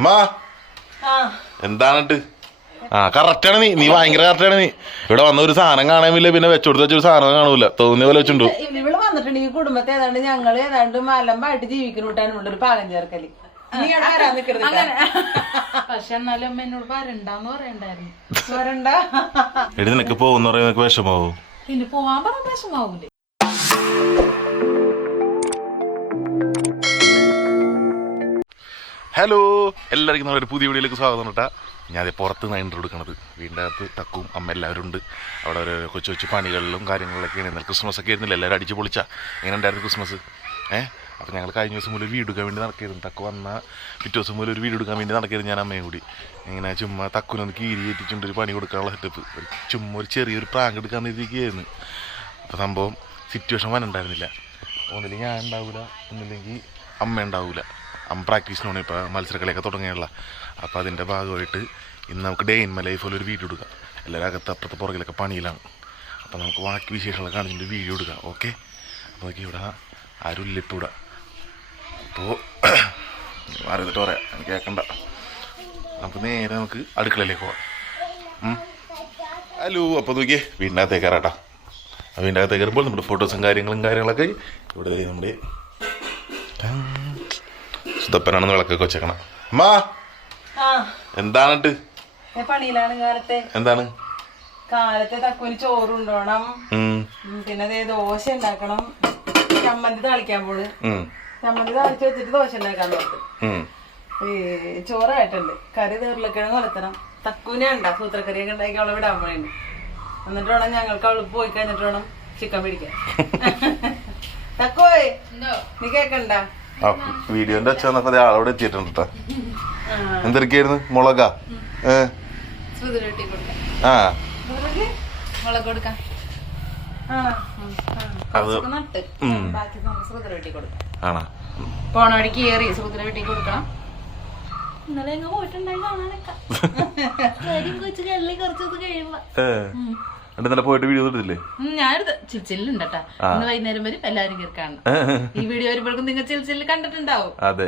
അമ്മാ എന്താണിട്ട് കറക്റ്റാണ് നീ ഭയങ്കര കറക്റ്റാണ് നീ ഇവിടെ വന്ന ഒരു സാധനം കാണാനില്ല പിന്നെ വെച്ചോടുത്ത് വെച്ചൊരു സാധനം കാണൂല തോന്നിയ പോലെ വെച്ചിട്ടുണ്ടോ ഇവിടെ വന്നിട്ടുണ്ട് ഈ കുടുംബത്തെ ഏതാണ്ട് ഞങ്ങള് ഏതാണ്ട് മലമ്പായിട്ട് ജീവിക്കുന്നുണ്ടാണ് ഒരു പാകം ചേർക്കല് പക്ഷെ എന്നാലും അമ്മ എന്നോട് വരണ്ടെന്ന് പറയണ്ടായിരുന്നു. എടി നിനക്ക് പോകുന്ന പറയാൻ നിനക്ക് വിഷമാവും പിന്നെ പോവാൻ പറഞ്ഞ വിഷമാവൂലേ. ഹലോ എല്ലാവർക്കും നമ്മുടെ പുതിയ വീഡിയോയിലേക്ക് സ്വാഗതം കേട്ടാ. ഞാൻ പുറത്ത് നിന്ന് ഇൻ്റർ കൊടുക്കണത് വീടിൻ്റെ അകത്ത് തക്കും അമ്മ എല്ലാവരും ഉണ്ട്. അവിടെ ഒരു കൊച്ചു കൊച്ചു പണികളിലും കാര്യങ്ങളിലൊക്കെയാണ്. ഇന്നലെ ക്രിസ്മസ് ഒക്കെ ആയിരുന്നില്ല, എല്ലാവരും അടിച്ച് പൊളിച്ചാൽ എങ്ങനെ ഉണ്ടായിരുന്നു ക്രിസ്മസ്. അപ്പോൾ ഞങ്ങൾ കഴിഞ്ഞ ദിവസം മുതൽ വീട് എടുക്കാൻ വേണ്ടി നടക്കായിരുന്നു. തക്കു വന്ന പിറ്റേ ദിവസം മുതൽ ഒരു വീട് എടുക്കാൻ വേണ്ടി നടക്കായിരുന്നു ഞാൻ അമ്മയും കൂടി. ഇങ്ങനെ ചുമ്മാ തക്കുനൊന്ന് കീരി കയറ്റിച്ചുണ്ട് ഒരു പണി കൊടുക്കാനുള്ള സെറ്റപ്പ്. ചുമ്മാ ഒരു ചെറിയൊരു പ്രാങ്ക് എടുക്കാൻ ഇരിക്കുകയായിരുന്നു. അപ്പോൾ സംഭവം സിറ്റുവേഷൻ വന്നിട്ടുണ്ടായിരുന്നില്ല. ഒന്നില്ലെങ്കിൽ ഞാൻ ഉണ്ടാവില്ല, ഒന്നില്ലെങ്കിൽ അമ്മ ഉണ്ടാവില്ല. അമ്മ പ്രാക്ടീസിനാണ് ഇപ്പോൾ മത്സരക്കളിയൊക്കെ തുടങ്ങിയുള്ള. അപ്പോൾ അതിൻ്റെ ഭാഗമായിട്ട് ഇന്ന് നമുക്ക് ഡേ ഇൻ മൈ ലൈഫ് പോലെ ഒരു വീഡിയോ എടുക്കാം. എല്ലാവരും അകത്ത് അപ്പുറത്തെ പുറകിലൊക്കെ പണിയിലാണ്. അപ്പോൾ നമുക്ക് ബാക്കി വിശേഷങ്ങളൊക്കെ കാണിച്ചിട്ട് വീഡിയോ എടുക്കാം. ഓക്കെ, അപ്പോൾ നോക്കി ഇവിടെ ആരും ഇല്ല ഇപ്പോൾ ഇവിടെ. അപ്പോൾ അറിഞ്ഞിട്ട് പറയാം, എനിക്ക് കേൾക്കണ്ട. നമുക്ക് നേരെ നമുക്ക് അടുക്കളയിലേക്ക് പോകാം. ഹലോ, അപ്പോൾ നോക്കിയേ വീടിൻ്റെ അകത്തേക്ക് കയറാട്ടാ. വീടിൻ്റെ അകത്തേക്ക് കയറുമ്പോൾ നമ്മുടെ ഫോട്ടോസും കാര്യങ്ങളൊക്കെ ഇവിടെ നമ്മുടെ സുധപ്പനാണെന്ന് വിളക്കൊക്കെ വെച്ചേക്കണം. അമ്മാ എന്താണിട്ട് പണിയിലാണ് കാലത്തെ. എന്താണ് കാലത്തെ തക്കുവിന് ചോറുണ്ടോണം, പിന്നെ ദോശ ഉണ്ടാക്കണം, ചമ്മന്തി താളിക്കാൻ പോണ്. ചമ്മന്തി താളിച്ച് വെച്ചിട്ട് ദോശ ഉണ്ടാക്കാൻ നോക്ക്. ചോറായിട്ടുണ്ട്, കറി ഉരുളക്കിഴങ്ങ് വളർത്തണം. തക്കുവിനെ ഉണ്ടാ സൂത്രക്കറിയൊക്കെ ഉണ്ടാക്കി അവളെ വിടാൻ പോണേണ്ട്. എന്നിട്ട് വേണം ഞങ്ങൾക്ക് അവള് പോയി കഴിഞ്ഞിട്ട് വേണം ചിക്കൻ പിടിക്കാൻ. തക്കോയ് നീ കേക്കണ്ട വീഡിയോന്റെ അച്ഛൻ വന്നപ്പോ ആളോടെ എത്തിയിട്ടുണ്ട് കേട്ടോ. എന്തൊക്കെയായിരുന്നു മുളകാ? പോണ വഴിക്ക് കയറി സൂത്ര വെട്ടി കൊടുക്കണം. ഇന്നലെ എങ്ങ് പോയിട്ടുണ്ടായി കാണാനൊക്കെ. കുറച്ചത് കഴിയുമ്പോ ഇന്നലെ പോയിട്ട് വീഡിയോ എടുത്തില്ലേ? ഞാനൊരു ചിൽച്ചില്ലുണ്ടട്ടാ. ഇന്ന് വൈകുന്നേരം വരും എല്ലാരും കയറി. ഈ വീഡിയോ വരുമ്പോഴേക്കും നിങ്ങൾ ചിൽച്ചില്ല് കണ്ടിട്ടുണ്ടാവും. അതെ.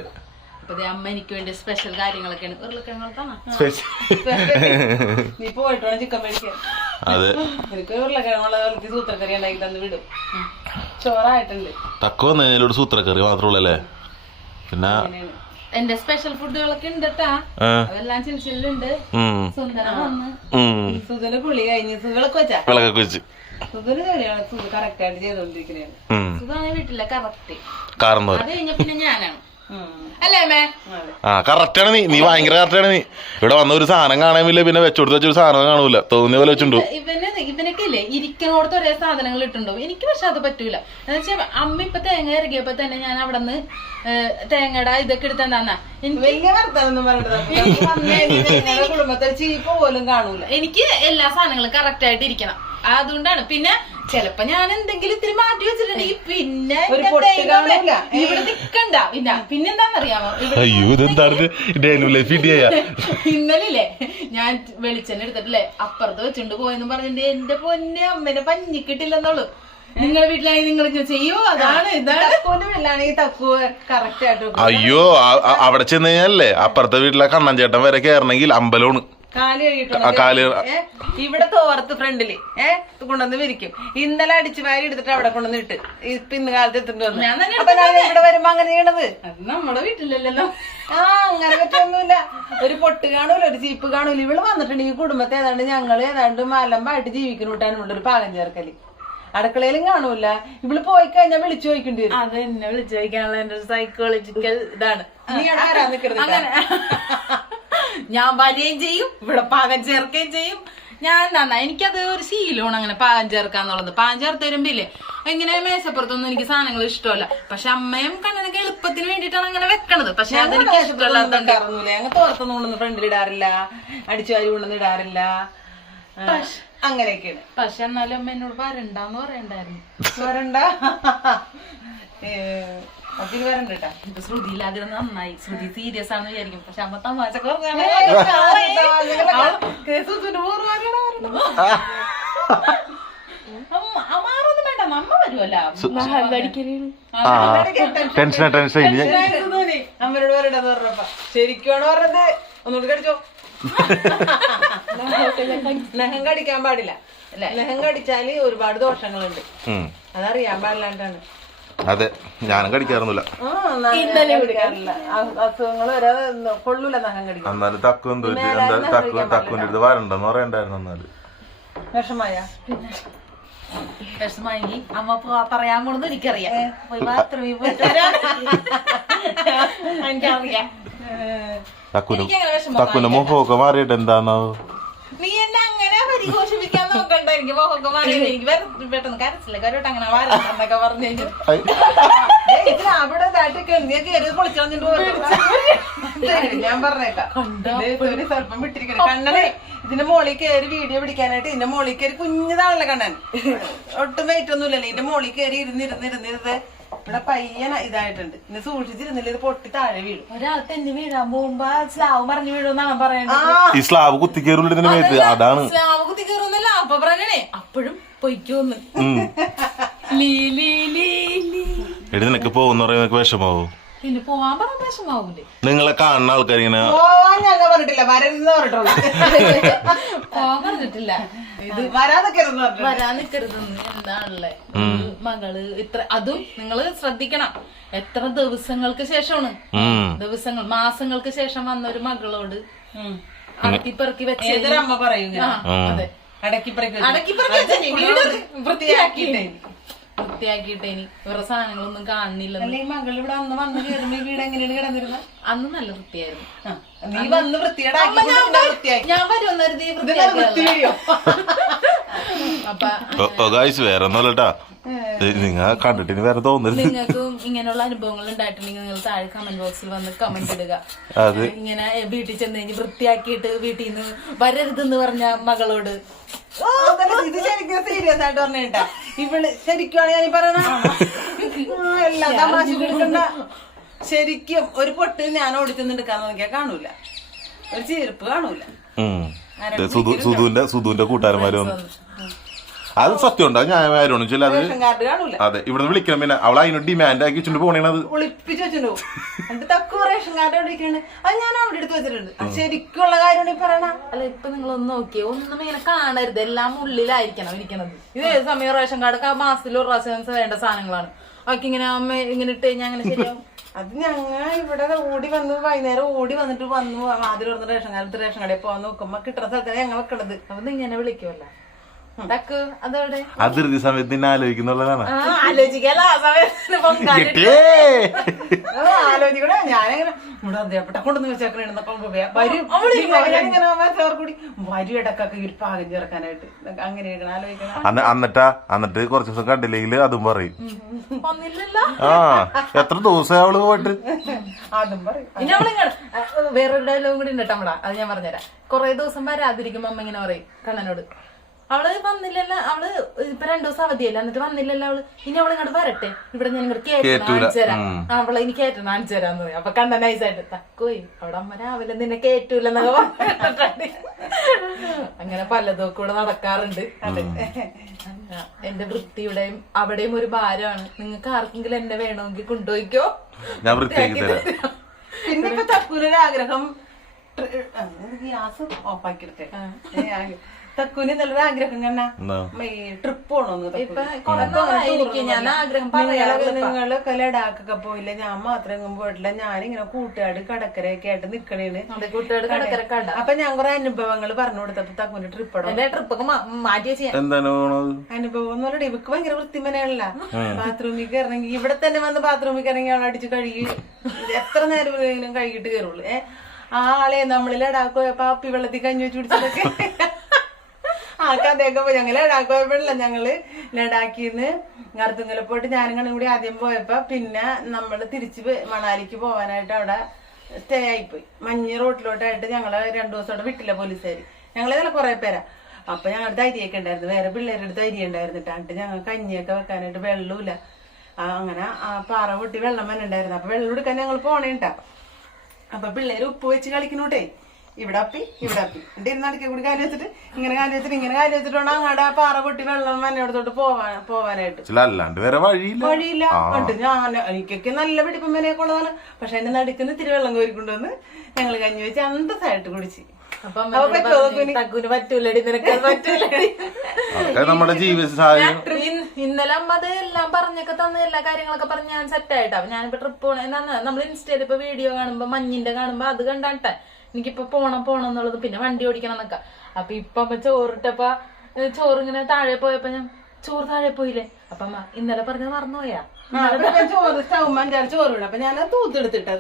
അപ്പൊ അമ്മ എനിക്ക് വേണ്ടി സ്പെഷ്യൽ കാര്യങ്ങളൊക്കെയാണ്. ഉരുളക്കിഴങ്ങ് നീ പോയിട്ട് വേണം ചിക്കൻ മേടിക്കാൻ. എനിക്ക് ഉരുളക്കിഴങ്ങുള്ള സൂത്രക്കറി ഉണ്ടാക്കി തന്ന് വിടും. ചോറായിട്ടുണ്ട്. തക്കോ നേലോട് സൂത്രക്കറി മാത്രമല്ലേ? പിന്നെ എന്റെ സ്പെഷ്യൽ ഫുഡുകളൊക്കെ ഉണ്ടട്ടാ. അതെല്ലാം ചിൽച്ചില്ലുണ്ട്. സുന്ദരം വന്ന് സുധന് കുളി കഴിഞ്ഞ് സുഖങ്ങളൊക്കെ വെച്ചാ സുധന് ജോലിയാണ് സുഖ കറക്റ്റ് ആയിട്ട് ചെയ്തോണ്ടിരിക്കുന്നതാണ്. സുഖാണ് വീട്ടിലെ കറക്റ്റ്. അത് കഴിഞ്ഞ പിന്നെ ഞാനാണ് അല്ലേ മേ? കറക്റ്റാണ് നീ ഭയങ്കര കറക്റ്റാണ് നീ ഇവിടെ വന്ന ഒരു സാധനം കാണാനില്ല പിന്നെ വെച്ചോടുത്ത് വെച്ചൊരു സാധനം കാണൂല തോന്നിയ പോലെ വെച്ചിട്ടുണ്ടോ. ഇവനൊക്കെ ഇല്ലേ ഇരിക്കണോടത്ത് ഒരേ സാധനങ്ങൾ ഇട്ടുണ്ടോ. എനിക്ക് പക്ഷെ അത് പറ്റൂല. എന്ന് വെച്ചാൽ അമ്മ ഇപ്പൊ തേങ്ങ ഇറങ്ങിയപ്പോ തന്നെ ഞാൻ അവിടെ നിന്ന് തേങ്ങയുടെ ഇതൊക്കെ എടുത്താന്നാ വലിയ വർത്താനൊന്നും പറഞ്ഞിട്ട് കുടുംബത്തിൽ ചീപ്പ് പോലും കാണൂല. എനിക്ക് എല്ലാ സാധനങ്ങളും കറക്റ്റ് ആയിട്ട് ഇരിക്കണം. അതുകൊണ്ടാണ്. പിന്നെ ചെലപ്പോ ഞാൻ എന്തെങ്കിലും ഇത്തിരി മാറ്റി വെച്ചിട്ടുണ്ടെങ്കിൽ പിന്നെ ഇവിടെ നിക്കണ്ട. പിന്നെന്താന്നറിയാമോ, ഇന്നലെ ഞാൻ വെളിച്ചെണ്ണ എടുത്തിട്ടില്ലേ അപ്പുറത്ത് വെച്ചിട്ട് പോയെന്ന് പറഞ്ഞിട്ട് എന്റെ പൊന്നെ അമ്മേനെ പഞ്ഞിക്കിട്ടില്ലെന്നുള്ളു. നിങ്ങളുടെ വീട്ടിലാണെങ്കിൽ നിങ്ങൾ ചെയ്യോ? അതാണ് ഇതാണ് തക്കു കറക്റ്റ് ആയിട്ട്. അയ്യോ അവിടെ ചെന്ന് കഴിഞ്ഞാലേ അപ്പുറത്തെ വീട്ടിലെ കണ്ണൻ ചേട്ടൻ വരെ കയറണമെങ്കിൽ അമ്പലമാണ്. കാല് കഴിയിട്ടു ഇവിടെ തോർത്ത് ഫ്രണ്ടില് കൊണ്ടുവന്ന് വിരിക്കും. ഇന്നലെ അടിച്ചു വാരി എടുത്തിട്ട് അവിടെ കൊണ്ടുവന്ന് ഇട്ട് ഇന്ന് കാലത്ത് എത്തിട്ട് വന്നു. ഇവിടെ വരുമ്പോ അങ്ങനെ ചെയ്യണത് നമ്മുടെ വീട്ടിലല്ലോ. അങ്ങനെ പറ്റൊന്നുമില്ല. ഒരു പൊട്ട് കാണൂല, ഒരു ചീപ്പ് കാണൂല. ഇവള് വന്നിട്ടുണ്ട് ഈ കുടുംബത്തെ ഏതാണ്ട് ഞങ്ങള് ഏതാണ്ട് മലമ്പായിട്ട് ജീവിക്കുന്നുണ്ടാണ് ഒരു പാകം ചേർക്കല്. അടുക്കളയിലും കാണൂല. ഇവള് പോയി കഴിഞ്ഞാൽ വിളിച്ചു ചോദിക്കേണ്ടി വരും. അത് എന്നെ വിളിച്ചു ചോദിക്കാനുള്ള എന്റെ സൈക്കോളജിക്കൽ ഇതാണ്. ഞാൻ വരികയും ചെയ്യും, ഇവിടെ പാകം ചേർക്കുകയും ചെയ്യും. ഞാൻ എനിക്കത് ഒരു ശീലമാണ് അങ്ങനെ പാകം ചേർക്കാന്നുള്ളത്. പാകം ചേർത്ത് വരുമ്പില്ലേ ഇങ്ങനെ മേശപ്പുറത്തൊന്നും എനിക്ക് സാധനങ്ങൾ ഇഷ്ടമല്ല. പക്ഷെ അമ്മയും കണ്ണനൊക്കെ എളുപ്പത്തിന് വേണ്ടിയിട്ടാണ് അങ്ങനെ വെക്കണത്. പക്ഷെ അതെനിക്ക് ഇഷ്ടമല്ലാത്തതുകൊണ്ട് ഞങ്ങൾ തോർത്തൊന്നും കൊണ്ടൊന്നും ഫ്രണ്ടിൽ ഇടാറില്ല, അടിച്ചു വാരി കൊണ്ടൊന്നും ഇടാറില്ല, അങ്ങനെയൊക്കെയാണ്. പക്ഷെ എന്നാലും അമ്മ എന്നോട് വരണ്ടെന്ന് പറയണ്ടായിരുന്നു. വരണ്ട അതിന് വരണ്ടട്ടാ. ഇപ്പൊ ശ്രുതിയില്ലാതെ നന്നായി. ശ്രുതി സീരിയസ് ആണെന്ന് വിചാരിക്കും. പക്ഷെ അമ്മ തമാശ മാറൊന്നും വേണ്ട. നമ്മ വരുമല്ല ടെൻഷൻ അമ്മയോട് പറയണ്ടെന്ന് പറഞ്ഞപ്പ ശരിക്കുമാണ് പറഞ്ഞത്. ഒന്നുകൂടി കടിച്ചോ. നഖം കടിക്കാൻ പാടില്ല. നഖം കടിച്ചാല് ഒരുപാട് ദോഷങ്ങളുണ്ട്, അതറിയാൻ പാടില്ലാണ്ടാണ്. അതെ, ഞാനും കടിക്കാറൊന്നുമില്ല. അസുഖങ്ങൾ വരെ കൊള്ളൂല നഖം കടിക്കാൻ. എന്നാലും തക്കുവിന്റെ അടുത്ത് വരണ്ടെന്ന് പറയണ്ടായിരുന്നു. എന്നാലും വിഷമായ വിഷമായി അമ്മ പറയാൻ പോണെന്ന് എനിക്കറിയാം. പോയി ബാത്റൂമിൽ പോയിട്ട് എനിക്കറിയാം. തക്കുന്റെ മുഖമൊക്കെ മാറിയിട്ട് എന്താണോ നീ എന്നെ അങ്ങനെ പരിഘോഷിപ്പിക്കാൻ നോക്കണ്ട. എനിക്ക് മുഖമൊക്കെ മാറിയില്ല. എനിക്ക് പെട്ടെന്ന് കരച്ചില്ല കരോട്ട് അങ്ങനെ വാരന്നൊക്കെ പറഞ്ഞു അവിടെ ഞാൻ പറഞ്ഞേക്കാം. സ്വല്പം വിട്ടിരിക്കണം കണ്ണനെ. ഇതിന്റെ മോളിൽ കയറി വീഡിയോ പിടിക്കാനായിട്ട് ഇതിന്റെ മോളിൽ കയറി കുഞ്ഞതാണല്ലോ കണ്ണൻ. ഒട്ടും വെയിറ്റ് ഒന്നുമില്ലല്ലോ. ഇതിന്റെ മോളിൽ കയറി ഇരുന്നിരുന്നിരുന്നിരുന്നത് ഇവിടെ പയ്യന ഇതായിട്ടുണ്ട്. ഇന്ന് സൂക്ഷിച്ചിരുന്നില്ല, ഇത് പൊട്ടി താഴെ വീഴും. ഒരാൾ തെന്നി വീഴാൻ പോകുമ്പോ സ്ലാവ് പറഞ്ഞു വീഴുമെന്നാണ് പറയുന്നത്. ഈ സ്ലാവ് കുത്തി കയറുള്ളതിന് അതാണ് സ്ലാവ് കുത്തി കയറുന്നല്ല അപ്പൊ പറയണേ. അപ്പോഴും പൊയ്ക്കോന്ന് എടി നിനക്ക് പോകുന്ന പറയുന്ന വിഷമാവോ? പിന്നെ പോവാൻ പറഞ്ഞ വിഷമാവൂലേ? നിങ്ങളെ കാണുന്ന ആൾക്കാർ ഇങ്ങനെ പോവാൻ ഞങ്ങൾ പറഞ്ഞിട്ടില്ല, വരരുന്ന് പറഞ്ഞിട്ടുള്ളൂ. പോവാൻ പറഞ്ഞിട്ടില്ല. ഇത് വരാതിരിക്കരുതെന്ന് പറഞ്ഞു. വരാൻ നിക്കരുതെന്ന് എന്താണല്ലേ മകള്. ഇത്ര അതും നിങ്ങള് ശ്രദ്ധിക്കണം. എത്ര ദിവസങ്ങൾക്ക് ശേഷമാണ്, ദിവസങ്ങൾ മാസങ്ങൾക്ക് ശേഷം വന്ന ഒരു മകളോട് അടക്കിപ്പെറുക്കി വെച്ച അമ്മ പറയും. അതെ, അടക്കിപ്പെറുക്കി വൃത്തിയാക്കിയിട്ടേനി വേറെ സാധനങ്ങളൊന്നും കാണുന്നില്ല. മകൾ ഇവിടെ അന്ന് വന്ന് കയറുമ്പോ വീട് എങ്ങനെയാണ് കിടന്നിരുന്നത്? അന്ന് നല്ല വൃത്തിയായിരുന്നു. നീ വന്ന് വൃത്തിയാക്കി ഞാൻ വരുമെന്നരുതി വൃത്തിയാക്കിയോ. അപ്പൊ വേറെ ഒന്നുമല്ലട്ടാ, നിങ്ങൾ കണ്ടിട്ട് വേറെ തോന്നരുത്. നിങ്ങൾക്കും ഇങ്ങനെയുള്ള അനുഭവങ്ങൾ ഉണ്ടായിട്ടുണ്ടെങ്കിൽ നിങ്ങൾ താഴെ കമന്റ് ബോക്സിൽ വന്ന് കമന്റ് ഇടുക. ഇങ്ങനെ വീട്ടിൽ ചെന്ന് കഴിഞ്ഞ് വൃത്തിയാക്കിയിട്ട് വീട്ടിൽ നിന്ന് വരരുതെന്ന് പറഞ്ഞ മകളോട്. ഇത് ശരിക്കും സീരിയസ് ആയിട്ട് പറഞ്ഞേട്ടാ. ഇവള് ശരിക്കുമാണ് ഞാൻ പറയണ എല്ലാ തമാശ എടുക്കണ്ട. ശരിക്കും ഒരു പൊട്ട് ഞാൻ ഓടിച്ചൊന്നും എടുക്കാന്ന് നോക്കിയാ കാണൂല, ഒരു ചീർപ്പ് കാണൂല. സുധുവിന്റെ കൂട്ടുകാരന്മാര് വന്നു. അത് സത്യം ഉണ്ടാവും, ന്യായമായിരുന്നു വെച്ചാൽ അത്. റേഷൻ കാർഡ് കാണൂല. അതെ, ഇവിടെ വിളിക്കണം. പിന്നെ അവൾ അതിനോട് ഡിമാൻഡ് ആക്കി വെച്ചിട്ട് പോണേണത് ഒളിപ്പിച്ച് വെച്ചിട്ടുണ്ടാവും. എന്നിട്ട് തക്കു റേഷൻ കാർഡ് എവിടെയൊക്കെയാണ് അത് ഞാൻ അവിടെ എടുത്ത് വെച്ചിട്ടുണ്ട്. ശരിക്കുള്ള കാര്യമാണ് ഈ പറയണ. അല്ല, ഇപ്പൊ നിങ്ങളൊന്ന് നോക്കിയേ, ഒന്നും ഇങ്ങനെ കാണരുത്, എല്ലാം ഉള്ളിലായിരിക്കണം ഇരിക്കണത്. ഇത് ഏത് സമയം റേഷൻ കാർഡൊക്കെ മാസത്തിൽ ഒരു പ്രാവശ്യം വേണ്ട സാധനങ്ങളാണ്. അവർക്ക് ഇങ്ങനെ അമ്മ ഇങ്ങനെ ഇട്ട് കഴിഞ്ഞാൽ അങ്ങനെ ശരിയാവും. അത് ഞങ്ങൾ ഇവിടെ ഓടി വന്ന് വൈകുന്നേരം ഓടി വന്നിട്ട് വന്നു ആദ്യം പറഞ്ഞ റേഷൻ കടയിൽ പോകാൻ നോക്കുമ്പോ കിട്ടുന്ന സ്ഥലത്താണ് ഞങ്ങൾ വെക്കണത്. അപ്പൊ ഇങ്ങനെ വിളിക്കുമല്ലോ അതോടെ അതിർത്തി സമയത്ത് നിന്നെ ആലോചിക്കുന്നുള്ളതാണ്. ആലോചിക്കാലോ ആ ആലോചിക്കണ ഞാനിങ്ങനെ ഇവിടെ അദ്ദേഹപ്പെട്ട കൊണ്ടൊന്ന് വെച്ചേക്കണേന്നപ്പം കൂടി വരി ഇടക്കൊക്കെ ഒരു പാകം ചേർക്കാനായിട്ട് അങ്ങനെയാണ് ആലോചിക്കണം. എന്നിട്ട് കുറച്ച് ദിവസം കണ്ടില്ലെങ്കിൽ അതും പറയും. വന്നില്ലല്ലോ. എത്ര ദിവസം അവള് പോയിട്ട് അതും പറയും. ഇനി അവളിങ്ങനെ വേറൊരു ഡയലോഗും കൂടി ഉണ്ട് നമ്മളാ, അത് ഞാൻ പറഞ്ഞുതരാം. കൊറേ ദിവസം വരാതിരിക്കുമ്പോ അമ്മ ഇങ്ങനെ പറയും കണ്ണനോട്, അവള് വന്നില്ലല്ലോ, അവള് ഇപ്പൊ 2 ദിവസം അവധിയല്ല, എന്നിട്ട് വന്നില്ലല്ലോ അവള്, ഇനി അവള് ഇങ്ങോട്ട് വരട്ടെ, ഇവിടെ ഞാൻ ഇങ്ങോട്ട് കയറ്റം കാണിച്ചു തരാം, അവളെ ഇനി കയറ്റം കാണിച്ചു തരാന്ന് പറയും. അപ്പൊ കണ്ട നൈസായിട്ട് തക്കോയി അവിടെ അമ്മ രാവിലെ നിന്നെ കയറ്റൂലെന്നൊക്കെ പറഞ്ഞിട്ടുണ്ട്. അങ്ങനെ പലതും കൂടെ നടക്കാറുണ്ട്. എന്റെ വൃത്തിയുടെയും അവിടെയും ഒരു ഭാരമാണ്. നിങ്ങൾക്ക് ആർക്കെങ്കിലും എന്നെ വേണമെങ്കിൽ കൊണ്ടുപോയിക്കോ, ഞാൻ വൃത്തിയാക്കി തരാം. പിന്നെ ഇപ്പൊ തക്കൂരൊരാഗ്രഹം ഗ്യാസ് ഓഫാക്കിയെടുത്തേ. തക്കുന് നല്ലൊരു ആഗ്രഹം കണ്ണ ട്രിപ്പ് പോണോന്ന്. നിങ്ങളൊക്കെ ലഡാക്കൊക്കെ പോയില്ല, ഞാൻ മാത്രം എങ്ങും പോയിട്ടില്ല. ഞാനിങ്ങനെ കൂട്ടുകാട് കടക്കരയൊക്കെ ആയിട്ട് നിക്കണേണ്. അപ്പൊ ഞാൻ കുറെ അനുഭവങ്ങൾ പറഞ്ഞു കൊടുത്തപ്പോ തക്കുന് ട്രിപ്പൊക്കെ അനുഭവം എന്ന് പറഞ്ഞാൽ ഇവക്ക് ഭയങ്കര വൃത്തിമനല്ല. ബാത്റൂമിൽ കയറണമെങ്കിൽ ഇവിടെ തന്നെ വന്ന് ബാത്റൂമിൽ കയറണമെങ്കിൽ അവൾ അടിച്ച് കഴുകി എത്ര നേരം കഴുകിട്ട് കയറുള്ളൂ. ആളെ നമ്മള് ലഡാക്ക് പോയപ്പോ അപ്പി വെള്ളത്തിൽ കഞ്ഞി വെച്ച് പിടിച്ചതൊക്കെ കഥയൊക്കെ പോയി. ഞങ്ങൾ ലഡാക്ക് പോയപ്പോഴല്ല, ഞങ്ങള് ലഡാക്കിന്ന് അടുത്തുങ്കല പോയിട്ട് ഞാനും കൂടി ആദ്യം പോയപ്പോ പിന്നെ നമ്മള് തിരിച്ച് മണാലിക്ക് പോവാനായിട്ട് അവിടെ സ്റ്റേ ആയിപ്പോയി. മഞ്ഞ റോട്ടിലോട്ടായിട്ട് ഞങ്ങള് 2 ദിവസം അവിടെ വിട്ടില്ല പോലീസുകാര്. ഞങ്ങളെ നല്ല കുറെ പേരാ. അപ്പൊ ഞങ്ങളുടെ അരിയൊക്കെ ഉണ്ടായിരുന്നു, വേറെ പിള്ളേരുടെ അടുത്ത് അരി ഉണ്ടായിരുന്നിട്ട് ഞങ്ങൾ കഞ്ഞിയൊക്കെ വെക്കാനായിട്ട് വെള്ളമില്ല. അങ്ങനെ പാറ പൊട്ടി വെള്ളം തന്നെ ഉണ്ടായിരുന്നു. അപ്പൊ വെള്ളം എടുക്കാൻ ഞങ്ങൾ പോണേട്ടാ. അപ്പൊ പിള്ളേര് ഉപ്പ് വെച്ച് കളിക്കണോട്ടെ ഇവിടെ അപ്പി എന്നിട്ട് ഇരുന്നടക്കി കൂടി കാലി വെച്ചിട്ട് ഇങ്ങനെ കാലി വെച്ചിട്ട് വേണം അങ്ങടെ പാറ പൊട്ടി വെള്ളം മനയോടത്തോട്ട് പോവാനായിട്ട്. അല്ലാണ്ട് വേറെ വഴിയില്ല. ഉണ്ട്. ഞാൻ എനിക്കൊക്കെ നല്ല പിടിപ്പം മെനയൊക്കെ ഉള്ളതാണ്. പക്ഷെ അതിന്റെ നടുക്കുന്ന ഇത്തിരി വെള്ളം കോരിക്കൊണ്ടുവന്ന് ഞങ്ങള് കഞ്ഞി വെച്ച് അന്തസ്സായിട്ട് കുടിച്ച്. നമ്മുടെ ജീവിത സാഹചര്യം. ഇന്നലെ അമ്മ അത് എല്ലാം പറഞ്ഞൊക്കെ തന്ന എല്ലാ കാര്യങ്ങളൊക്കെ പറഞ്ഞ് ഞാൻ സെറ്റ് ആയിട്ടാ. ഞാനിപ്പോ ട്രിപ്പ് പോണ എന്താ നമ്മൾ ഇൻസ്റ്റയിൽ ഇപ്പൊ വീഡിയോ കാണുമ്പോ മഞ്ഞിന്റെ കാണുമ്പോ അത് കണ്ടാട്ടെ എനിക്കിപ്പോ പോണം എന്നുള്ളത്. പിന്നെ വണ്ടി ഓടിക്കണം എന്നൊക്കെ. അപ്പൊ ഇപ്പൊ ചോറിട്ടപ്പ ചോറിങ്ങനെ താഴെ പോയപ്പോ ഞാൻ ചോറ് താഴെ പോയില്ലേ. അപ്പൊ അമ്മ ഇന്നലെ പറഞ്ഞത് മറന്നുപോയാ. ചോറ് സ്റ്റൗമ്മ ചോറ് വീണ അപ്പൊ ഞാൻ തൂത്തെടുത്തിട്ട്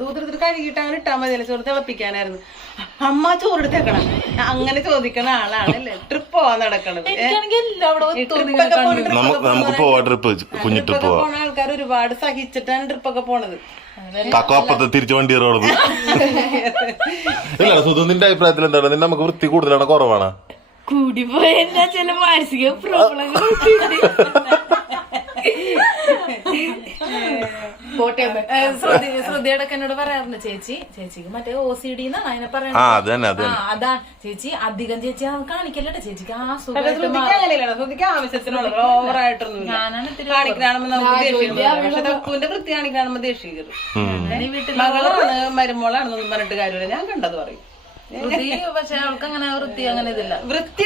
കഴുകിയിട്ട് അങ്ങനെ ഇട്ടാൽ മതിയല്ലേ. ചോറ് തിളപ്പിക്കാനായിരുന്നു. അമ്മ ചോറെടുത്തേക്കണം അങ്ങനെ ചോദിക്കണ ആളാണല്ലേ ട്രിപ്പ് പോവാൻ നടക്കണത്. നമുക്ക് പോവാ ട്രിപ്പ്, കുഞ്ഞു ട്രിപ്പ് പോണ ആൾക്കാർ ഒരുപാട് സഹിച്ചിട്ടാണ് ട്രിപ്പൊക്കെ പോണത്. അപ്പത്തെ തിരിച്ചു വണ്ടി കയറുന്നത്. ഇല്ല സുധുവിന്റെ അഭിപ്രായത്തിൽ എന്താണ്? നമുക്ക് വൃത്തി കൂടുതലാണ് കുറവാണ്? കൂടി പോയ ചില മാനസിക പ്രോബ്ലങ്ങൾ. ശ്രുതിയോടൊക്കെ എന്നോട് പറയാറുണ്ട് ചേച്ചിക്ക് മറ്റേ OCD എന്നാണ് അതിനെ പറയുന്നത്. അതാണ് ചേച്ചി അധികം ചേച്ചി കാണിക്കല്ലേ ചേച്ചിക്ക് ആ ആവശ്യത്തിനുള്ള ഓവറായിട്ടൊന്നും വൃത്തി കാണിക്കാണുമ്പോ ദേഷ്യം മകളാണ് മരുമോളാണെന്നൊന്നും പറഞ്ഞിട്ട് കാര്യമില്ല. ഞാൻ കണ്ടത് പറയും. പക്ഷെ അവൾക്ക് അങ്ങനെ വൃത്തി അങ്ങനെ ഇതില്ല. വൃത്തി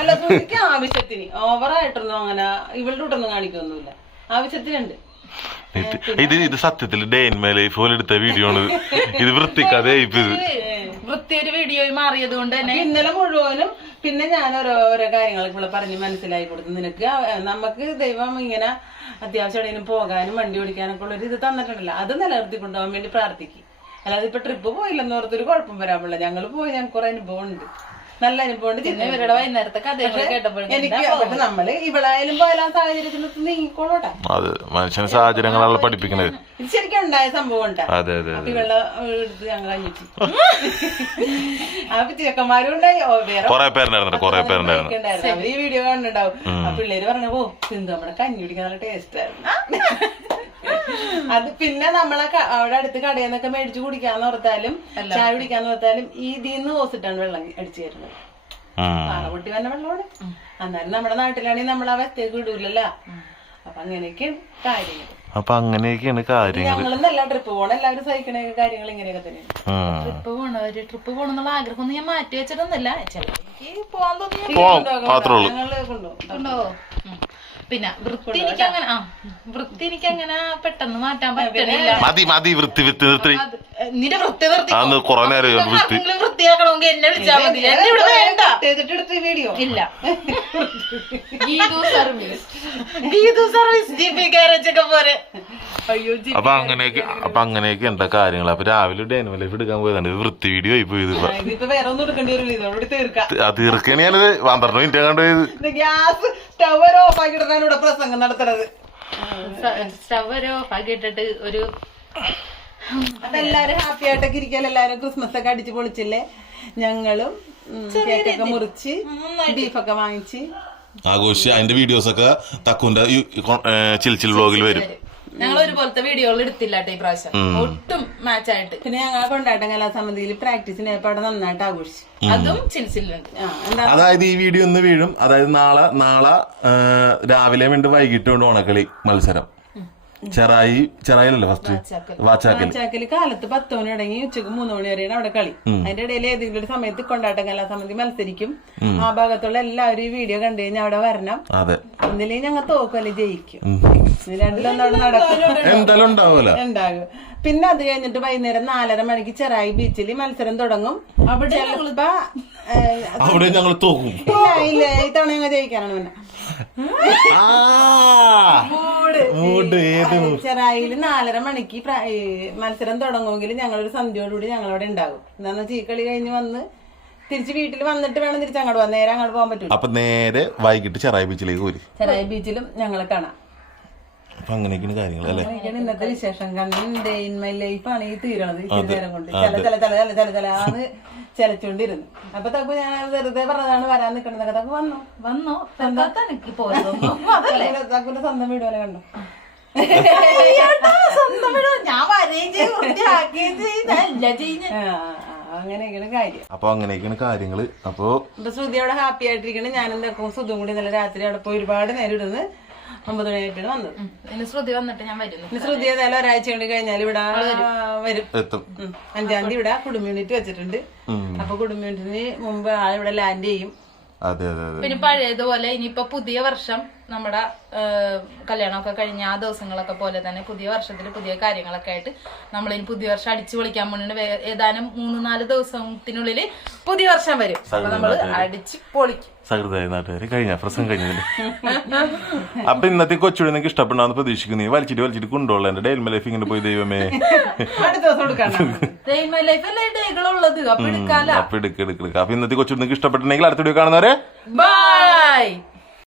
അല്ല വൃത്തിക്ക് ആവശ്യത്തിന് ഓവറായിട്ടൊന്നും അങ്ങനെ ഇവളുടെ കൂട്ടൊന്നും കാണിക്കൊന്നുമില്ല. ആവശ്യത്തിനുണ്ട്. ഇത് സത്യത്തിൽ ഡേ ഇൻ മൈ ലൈഫ് പോലെ എടുത്ത വീഡിയോ ആണ്. ഇത് വൃത്തിക്കഥ വൃത്തി ഒരു വീഡിയോ മാറിയത് കൊണ്ട് തന്നെ ഇന്നലെ മുഴുവനും പിന്നെ ഞാൻ ഓരോ കാര്യങ്ങളൊക്കെ ഇവിടെ പറഞ്ഞ് മനസ്സിലാക്കി കൊടുത്തു. നിനക്ക് നമുക്ക് ദൈവം ഇങ്ങനെ അത്യാവശ്യം എവിടെയും പോകാനും വണ്ടി ഓടിക്കാനൊക്കെ ഉള്ളൊരു ഇത് തന്നിട്ടുണ്ടല്ലോ. അത് നിലനിർത്തി കൊണ്ടുപോകാൻ വേണ്ടി പ്രാർത്ഥിക്കും. അല്ലാതെ ഇപ്പൊ ട്രിപ്പ് പോയില്ലെന്ന് ഓർത്തൊരു കുഴപ്പം വരാൻ പാടില്ല. ഞങ്ങള് പോയി ഞങ്ങൾക്ക് കുറെ അനുഭവം ഉണ്ട്, നല്ല അനുഭവം ഉണ്ട്. ഇവരുടെ വൈകുന്നേരത്തെ എനിക്ക് നമ്മള് ഇവളായാലും പോയാലും സാഹചര്യത്തിൽ നീങ്ങിക്കോളോട്ടെ. അത് മനുഷ്യന് സാഹചര്യങ്ങളാണല്ലോ പഠിപ്പിക്കുന്നത്. ഇത് ശരിക്കും ഉണ്ടായ സംഭവം ഉണ്ടാ. അപ്പൊ ഇവളെ എടുത്ത് ഞങ്ങൾ അഞ്ഞിച്ചു. അപ്പൊ ചെക്കന്മാരും ഉണ്ടായി വേറെ അവര് ഈ വീഡിയോ കാണുന്നുണ്ടാവും. ആ പിള്ളേര് പറഞ്ഞ ഓ സിന്ധു നമ്മുടെ കഞ്ഞി കുടിക്കാൻ നല്ല ടേസ്റ്റ് ആയിരുന്നു. അത് പിന്നെ നമ്മളെ അവിടെ അടുത്ത് കടയിൽ നിന്നൊക്കെ മേടിച്ചു കുടിക്കാന്ന് ഓർത്താലും ചായ കുടിക്കാന്ന് ഓർത്താലും ഇതിന്ന് ഓസിട്ടാണ് വെള്ളം അടിച്ചു തരുന്നത്. പാറപൊട്ടി വന്ന വെള്ളമാണ്. എന്നാലും നമ്മുടെ നാട്ടിലാണെങ്കിൽ നമ്മൾ ആ വസ്തേക്ക് വിടൂലല്ലോ. അപ്പൊ അങ്ങനെയൊക്കെയാണ് കാര്യങ്ങൾ. ഞങ്ങളെന്നല്ല ട്രിപ്പ് പോകണം, എല്ലാവരും സഹിക്കണ കാര്യങ്ങൾ ഇങ്ങനെയൊക്കെ തന്നെയാണ്. ട്രിപ്പ് പോകണമെന്നുള്ള ആഗ്രഹം ഞാൻ മാറ്റി വെച്ചിട്ടൊന്നുമില്ല. ചിലർക്ക് പോവാൻ തോന്നിയോ. പിന്നെ വൃത്തി എനിക്ക് അങ്ങനെ പെട്ടെന്ന് മാറ്റാൻ പറ്റണില്ല. നിന്റെ വൃത്തിയാക്കണമെങ്കിൽ എന്നെ വിളിച്ചാൽ മതി. എന്നെ ഇവിടെ വേണ്ട. വീഡിയോ ഇല്ല. ഗീതു സർവീസ് GP ഗാരേജ് ഒക്കെ പോരെ. അപ്പൊ അങ്ങനെയൊക്കെ ഉണ്ട് കാര്യങ്ങൾ. അപ്പൊ രാവിലെ ഡൈനിങ് ലൈഫ് എടുക്കാൻ പോയതാണ്. വൃത്തി വീഡിയോ ആയി പോയത്. തീർക്കണ ഞാനത് 12 മിനിറ്റ് കണ്ടു പോയത്. ഗ്യാസ് സ്റ്റവ് ഓഫ് ആക്കിയിട്ടാണ് ഇവിടെ പ്രസംഗം നടത്തുന്നത്. സ്റ്റവ് ഓഫ് ആക്കിയിട്ടിട്ട് ഒരു അപ്പൊ എല്ലാരും ഹാപ്പി ആയിട്ടൊക്കെ ഇരിക്കാൻ. എല്ലാരും ക്രിസ്മസ് ഒക്കെ അടിച്ചു പൊളിച്ചില്ലേ. ഞങ്ങളും കേക്കൊക്കെ മുറിച്ച് ബീഫൊക്കെ വാങ്ങിച്ച് ആഘോഷിച്ച്. അതിന്റെ വീഡിയോസ് ഒക്കെ തക്കുന്റെ ചിൽ വ്ലോഗിൽ വരും. ഞങ്ങൾ ഒരുപോലത്തെ വീഡിയോകൾ എടുത്തില്ല ഈ പ്രാവശ്യം, ഒട്ടും മാച്ച് ആയിട്ട്. പിന്നെ ഞങ്ങൾ കൊണ്ടാട്ടം കലാസമിതിയിൽ പ്രാക്ടീസിന് അവിടെ നന്നായിട്ട് ആഘോഷിച്ചു. അതും ചിൽസിലുണ്ട്. അതായത് ഈ വീഡിയോ ഒന്ന് വീഴും. അതായത് നാളെ രാവിലെ വേണ്ടി വൈകിട്ട് കൊണ്ട് ഓണക്കളി മത്സരം. ചെറായിലല്ലേ ഫസ്റ്റ് വാച്ചാക്കല് കാലത്ത് 10 മണി തുടങ്ങി ഉച്ചക്ക് 3 മണി വരെയാണ് അവിടെ കളി. അതിന്റെ ഇടയിൽ ഏതെങ്കിലും ഒരു സമയത്ത് കൊണ്ടാട്ടം കലാസമിതി മത്സരിക്കും. ആ ഭാഗത്തുള്ള എല്ലാവരും ഈ വീഡിയോ കണ്ടു കഴിഞ്ഞാൽ അവിടെ വരണം. ഒന്നില്ലെങ്കിൽ ഞങ്ങൾ തോക്കുമല്ലേ ജയിക്കും. രണ്ടിലൊന്നും അവിടെ നടക്കും, ഉണ്ടാകും. പിന്നെ അത് കഴിഞ്ഞിട്ട് വൈകുന്നേരം 4:30 മണിക്ക് ചെറായി ബീച്ചിൽ മത്സരം തുടങ്ങും. അവിടെ ഞങ്ങൾ തോക്കും. ഇല്ല ഇത്തവണ ഞങ്ങൾ ജയിക്കാനാണ്. പിന്നെ ചെറായില് 4:30 മണിക്ക് മത്സരം തുടങ്ങുമെങ്കിൽ ഞങ്ങളൊരു സന്ധ്യയോടുകൂടി ഞങ്ങളവിടെ ഉണ്ടാകും. എന്താന്ന് ചീക്കളി കഴിഞ്ഞ് വന്ന് തിരിച്ച് വീട്ടിൽ വന്നിട്ട് വേണം തിരിച്ച് അങ്ങോട്ട് പോകാൻ. നേരെ അങ്ങോട്ട് പോകാൻ പറ്റും. അപ്പൊ നേരെ വൈകിട്ട് ചെറായി ബീച്ചിലേക്ക് പോരും. ചെറായി ബീച്ചിലും ഞങ്ങളെ കാണാം. അങ്ങനെയൊക്കെയാണ് കാര്യങ്ങൾ അല്ലേ. ഇന്നത്തെ വിശേഷം ഡേ ഇൻ മൈ ലൈഫാണ് ഈ തീരണത്. ഇച്ചിരി നേരം കൊണ്ട് ചലചലാന്ന് ചലച്ചോണ്ടിരുന്നു. അപ്പൊ തക്കു ഞാൻ വെറുതെ പറഞ്ഞതാണ് വരാൻ നിക്കണെന്നൊക്കെ. തക്കു വന്നോ തക്കുന്റെ തക്കുന്റെ സ്വന്തം വീട് പോലെ കണ്ടോ. സ്വന്തം വീട് ഞാൻ വരെയും ചെയ്യും വൃത്തിയാക്കുകയും ചെയ്യും ഞാൻ എല്ലാം ചെയ്യുന്ന അങ്ങനെയൊക്കെയാണ് കാര്യം. അപ്പൊ അങ്ങനെയൊക്കെയാണ് കാര്യങ്ങള്. അപ്പൊ ശ്രുതി അവിടെ ഹാപ്പി ആയിട്ടിരിക്കണം. ഞാൻ എന്താക്കും സുധും കൂടി ഇന്നലെ രാത്രി അവിടെ പോയി ഒരുപാട് നേരം ഇരുന്ന് 9 മണിയായിട്ടാണ് വന്നത്. ഇനി ശ്രുതി വന്നിട്ട് ഞാൻ വരുന്നു. ഇനി ശ്രുതി ഏതായാലും ഒരാഴ്ച കൊണ്ട് കഴിഞ്ഞാൽ ഇവിടെ വരും. എത്തും. 5-ാം തീയതി ഇവിടെ കുടുംബ യൂണിറ്റ് വെച്ചിട്ടുണ്ട്. അപ്പൊ കുടുംബ യൂണിറ്റിന് മുമ്പ് ആളിവിടെ ലാൻഡ് ചെയ്യും. അതെ അതെ അതെ. പിന്നെ പഴയതുപോലെ ഇനിയിപ്പോ പുതിയ വർഷം നമ്മുടെ കല്യാണമൊക്കെ കഴിഞ്ഞ ആ ദിവസങ്ങളൊക്കെ പോലെ തന്നെ പുതിയ വർഷത്തിൽ പുതിയ കാര്യങ്ങളൊക്കെ ആയിട്ട് നമ്മളിനി പുതിയ വർഷം അടിച്ചു പൊളിക്കാൻ വേണ്ടി ഏതാനും 3-4 ദിവസത്തിനുള്ളിൽ പുതിയ വർഷം വരും. അപ്പൊ നമ്മള് അടിച്ച് പൊളിക്കും. സഹൃദയ നാട്ടുകാര് കഴിഞ്ഞ പ്രസംഗം കഴിഞ്ഞതിന്. അപ്പൊ ഇന്നത്തെ കൊച്ചുകൂടി നിങ്ങൾക്ക് ഇഷ്ടപ്പെടാന്ന് പ്രതീക്ഷിക്കുന്നു. വലിച്ചിട്ട് കൊണ്ടുപോകല എന്റെ ഡെയിൽമ ലൈഫ് ഇങ്ങനെ പോയി ദൈവമേ. അടുത്ത ദിവസം എടുക്കണം. ലൈഫ് അല്ലേ ഡേകളുള്ളത് അപ്പൊ എടുക്കാല. അപ്പൊ എടുക്ക. അപ്പൊ ഇന്നത്തെ കൊച്ചുകൂടി നിങ്ങൾക്ക് ഇഷ്ടപ്പെട്ടിട്ടുണ്ടെങ്കിൽ അടുത്ത വീഡിയോ കാണുന്നവരെ ബൈ.